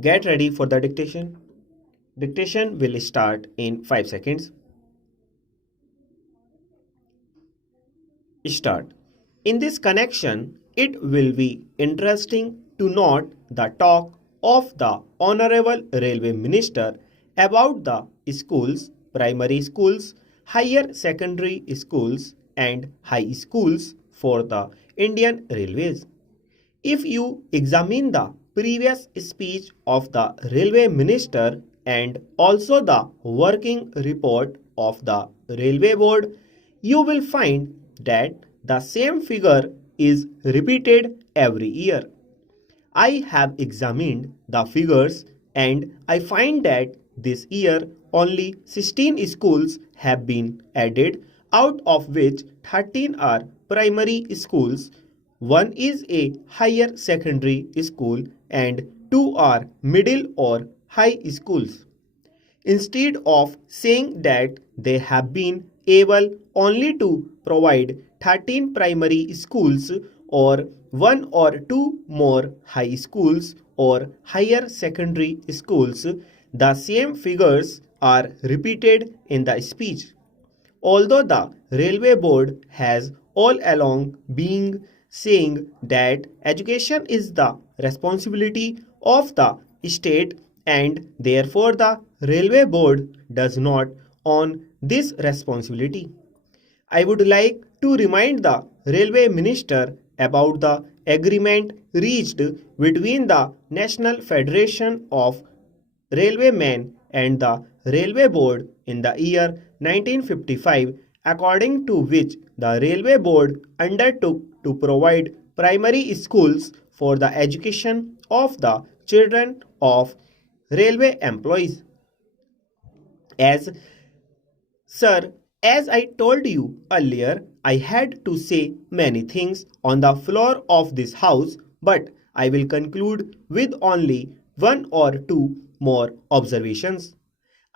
Get ready for the dictation. Dictation will start in 5 seconds. Start. In this connection, it will be interesting to note the talk of the Honorable Railway Minister about the schools, primary schools, higher secondary schools and high schools for the Indian Railways. If you examine the previous speech of the Railway Minister and also the working report of the Railway Board, you will find that the same figure is repeated every year. I have examined the figures and I find that this year only 16 schools have been added, out of which 13 are primary schools, 1 is a higher secondary school and 2 are middle or high schools. Instead of saying that they have been able only to provide 13 primary schools or 1 or 2 more high schools or higher secondary schools, the same figures are repeated in the speech. Although the Railway Board has all along been saying that education is the responsibility of the state and therefore the Railway Board does not own this responsibility. I would like to remind the Railway Minister about the agreement reached between the National Federation of Railwaymen and the Railway Board in the year 1955, according to which the Railway Board undertook to provide primary schools for the education of the children of railway employees. Sir, as I told you earlier, I had to say many things on the floor of this house, but I will conclude with only 1 or 2 more observations.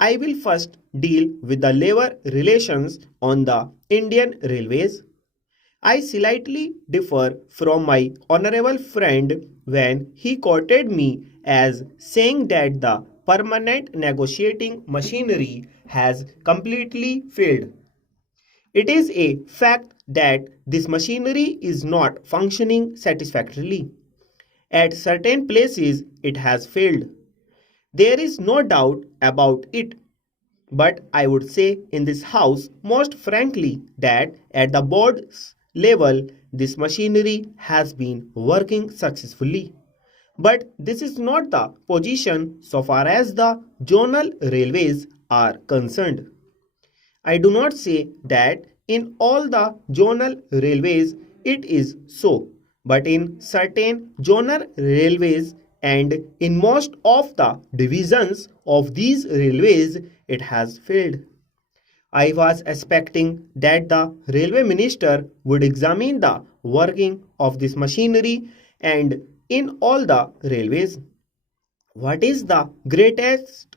I will first deal with the labor relations on the Indian Railways. I slightly differ from my honorable friend when he quoted me as saying that the permanent negotiating machinery has completely failed. It is a fact that this machinery is not functioning satisfactorily. At certain places, it has failed. There is no doubt about it. But I would say in this house most frankly that at the board's level, this machinery has been working successfully. But this is not the position so far as the zonal railways are concerned. I do not say that in all the zonal railways it is so, but in certain zonal railways and in most of the divisions of these railways it has failed. I was expecting that the railway minister would examine the working of this machinery and in all the railways. What is the greatest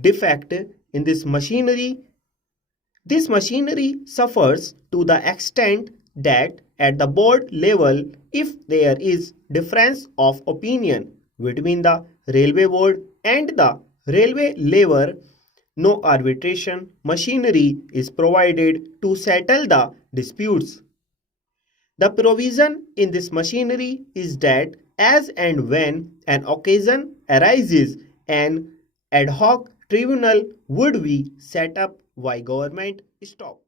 defect in this machinery? This machinery suffers to the extent that at the board level, if there is difference of opinion between the railway board and the railway level, no arbitration machinery is provided to settle the disputes. The provision in this machinery is that as and when an occasion arises, an ad hoc tribunal would be set up by government. Stop.